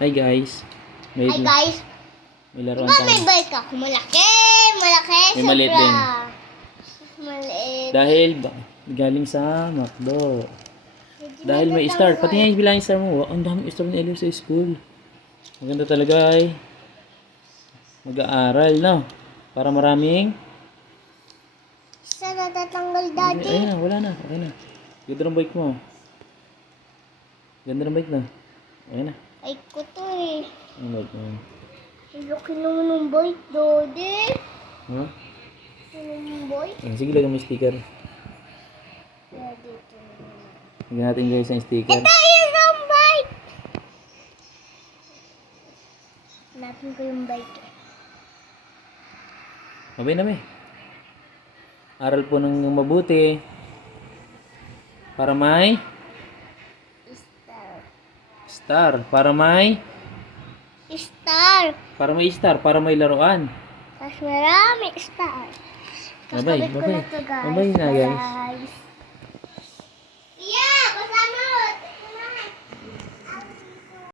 Hi guys. May, Hi guys. may laruan Diba tayo. may bike ako? Malaki. Malaki. May maliit din. Maliit. Dahil galing sa McDo. Hindi Dahil may star. Pati nga yung bilangin star mo. Ang daming star ni Elio sa school. Maganda talaga ay. Mag-aaral, no? Para maraming... Sa natatanggal dati. Ayun na, wala na. Okay na. Ganda ng bike mo. Ganda ng bike na. Ayun na. Ay ko to eh. Ang bike mo. Ang laki naman ng bike, Daddy. Ha? Ang bike. Sige, lagyan mo yung sticker. Kaya dito naman. Lagyan natin guys ang sticker. Ito yung bike. Hanapin ko yung bike eh. Mabay na may. Aral po ng mabuti. Para may Star. star. Para may Star. para may star. Para may laruan. Tapos marami star. Bye-bye. Kakabit ko Bye-bye. na to, guys. Bye-bye na, guys. Guys.